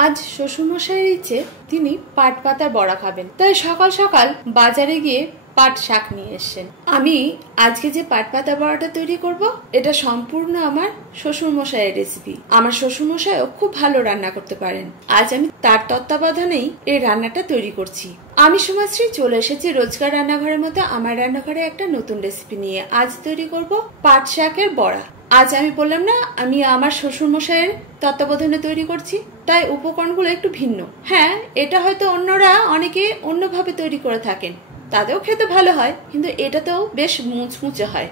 আজ শ্বশুরমশাইয়ের ইচ্ছে তিনি পাট পাতার বড়া খাবেন, তাই সকাল সকাল বাজারে গিয়ে পাট শাক নিয়ে এসেছেন। আমি আজকে যে পাট পাতা বড়াটা তৈরি করব, এটা সম্পূর্ণ আমার শ্বশুরমশাইয়ের রেসিপি। আমার শ্বশুরমশাইও খুব ভালো রান্না করতে পারেন। আজ আমি তার তত্ত্বাবধানেই এই রান্নাটা তৈরি করছি। আমি সুমাশ্রী চলে এসেছি রোজকার রান্নাঘরের মতো আমার রান্নাঘরে একটা নতুন রেসিপি নিয়ে। আজ তৈরি করব পাট শাকের বড়া। আজ আমি বললাম না আমি আমার শ্বশুরমশাইয়ের তত্ত্বাবধানে তৈরি করছি, তাই উপকরণগুলো একটু ভিন্ন। হ্যাঁ, এটা হয়তো অন্যরা অনেকে অন্যভাবে তৈরি করে থাকেন, তাতেও খেতে ভালো হয়, কিন্তু এটাতেও বেশ মুচমুচে হয়।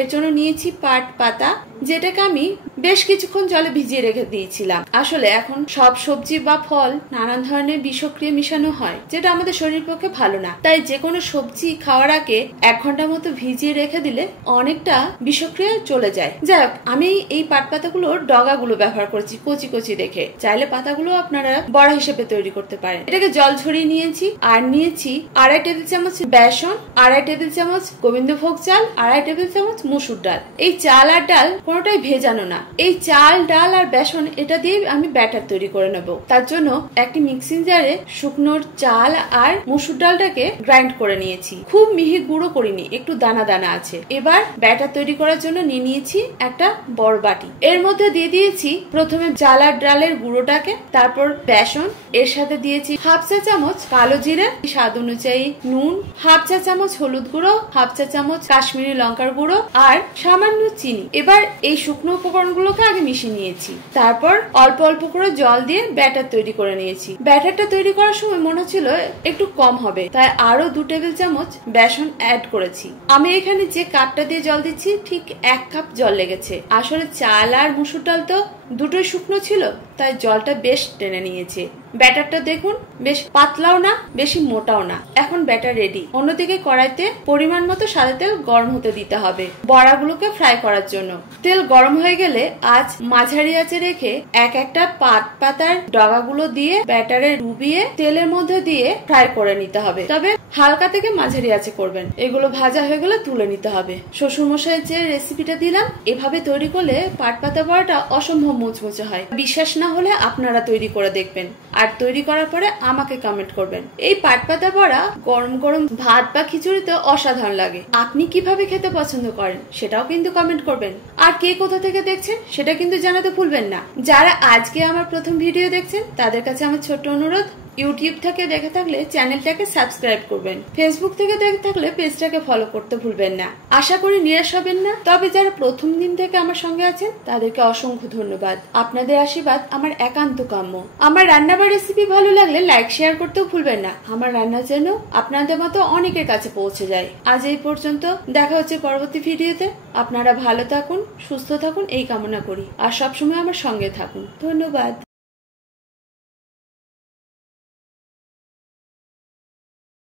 এর জন্য নিয়েছি পাট পাতা, যেটাকে আমি বেশ কিছুক্ষণ জলে ভিজিয়ে রেখে দিয়েছিলাম। আসলে এখন সব সবজি বা ফল নানান ধরনের বিষক্রিয়া মিশানো হয়, যেটা আমাদের শরীর পক্ষে ভালো না। তাই যে কোনো সবজি খাওয়ার আগে 1 ঘন্টা মতো ভিজিয়ে রেখে দিলে অনেকটা বিষক্রিয়া চলে যায়। যাই হোক, আমি এই পাট পাতাগুলোর ডগাগুলো ব্যবহার করেছি কচি কচি রেখে। চাইলে পাতাগুলো আপনারা বড়া হিসেবে তৈরি করতে পারেন। এটাকে জল ঝরিয়ে নিয়েছি। আর নিয়েছি 2.5 টেবিল চামচ বেসন, 2.5 টেবিল চামচ গোবিন্দভোগ চাল, 2.5 টেবিল চামচ মসুর ডাল। এই চাল আর ডাল কোনোটাই ভেজানো না। এই চাল, ডাল আর বেসন এটা দিয়ে আমি ব্যাটার তৈরি করে নেব। তার জন্য একটি মিক্সিং জারে শুকনো চাল আর মসুর ডালটাকে গ্রাইন্ড করে নিয়েছি। খুব মিহি গুঁড়ো করিনি, একটু দানা দানা আছে। এবার ব্যাটার তৈরি করার জন্য নিয়ে নিয়েছি একটা বড় বাটি। এর মধ্যে দিয়ে দিয়েছি প্রথমে চাল আর ডালের গুঁড়োটাকে, তারপর বেসন, এর সাথে দিয়েছি 1/2 চা চামচ কালো জিরে, স্বাদ অনুযায়ী নুন, 1/2 চা চামচ হলুদ গুঁড়ো, 1/2 চা চামচ কাশ্মীরি লঙ্কার গুঁড়ো আর সামান্য চিনি। এবার এই শুকনো উপকরণগুলোকে আগে মিশিয়ে নিয়েছি। তারপর অল্প অল্প করে জল দিয়ে ব্যাটার তৈরি করে নিয়েছি। ব্যাটারটা তৈরি করার সময় মনে হচ্ছিল একটু কম হবে, তাই আরো 2 টেবিল চামচ বেসন অ্যাড করেছি। আমি এখানে যে কাপটা দিয়ে জল দিচ্ছি ঠিক 1 কাপ জল লেগেছে। আসলে চাল আর মসুর ডাল তো দুটোই শুকনো ছিল, তাই জলটা বেশ টেনে নিয়েছে। ব্যাটারটা দেখুন, বেশ পাতলাও না বেশি মোটাও না। এখন ব্যাটার রেডি। অন্যদিকে কড়াইতে পরিমাণ মতো সাদা তেল গরম হতে দিতে হবে বড়াগুলোকে ফ্রাই করার জন্য। তেল গরম হয়ে গেলে আজ মাঝারি আঁচে রেখে একটা পাট পাতার ডগাগুলো দিয়ে ব্যাটারে ডুবিয়ে তেলের মধ্যে দিয়ে ফ্রাই করে নিতে হবে। তবে হালকা থেকে মাঝারি আঁচে করবেন। এগুলো ভাজা হয়ে গেলে তুলে নিতে হবে। শ্বশুরমশাই যে রেসিপিটা দিলাম, এভাবে তৈরি করলে পাট পাতা বড়াটা অসম্ভব মুচমুচে হয়। বিশ্বাস না হলে আপনারা তৈরি করে দেখবেন, আর তৈরি করার পরে আমাকে কমেন্ট করবেন। এই পাট পাতা বড়া গরম গরম ভাত বা খিচুড়িতে অসাধারণ লাগে। আপনি কিভাবে খেতে পছন্দ করেন সেটাও কিন্তু কমেন্ট করবেন। আর কে কোথা থেকে দেখছেন সেটা কিন্তু জানাতে ভুলবেন না। যারা আজকে আমার প্রথম ভিডিও দেখছেন তাদের কাছে আমার ছোট্ট অনুরোধ, ইউটিউব থেকে দেখে থাকলে চ্যানেলটাকে সাবস্ক্রাইব করবেন, ফেসবুক থেকে দেখে থাকলে পেজটাকে ফলো করতে ভুলবেন না। আশা করি নিরাশ হবেন না। তবে যারা প্রথম দিন থেকে আমার সঙ্গে আছেন তাদেরকে অসংখ্য ধন্যবাদ। আপনাদের আশীর্বাদ আমার একান্ত কাম্য। আমার রান্না বা রেসিপি ভালো লাগলে লাইক শেয়ার করতেও ভুলবেন না। আমার রান্না যেন আপনাদের মতো অনেকের কাছে পৌঁছে যায়। আজ এই পর্যন্ত, দেখা হচ্ছে পরবর্তী ভিডিওতে। আপনারা ভালো থাকুন, সুস্থ থাকুন এই কামনা করি, আর সবসময় আমার সঙ্গে থাকুন। ধন্যবাদ।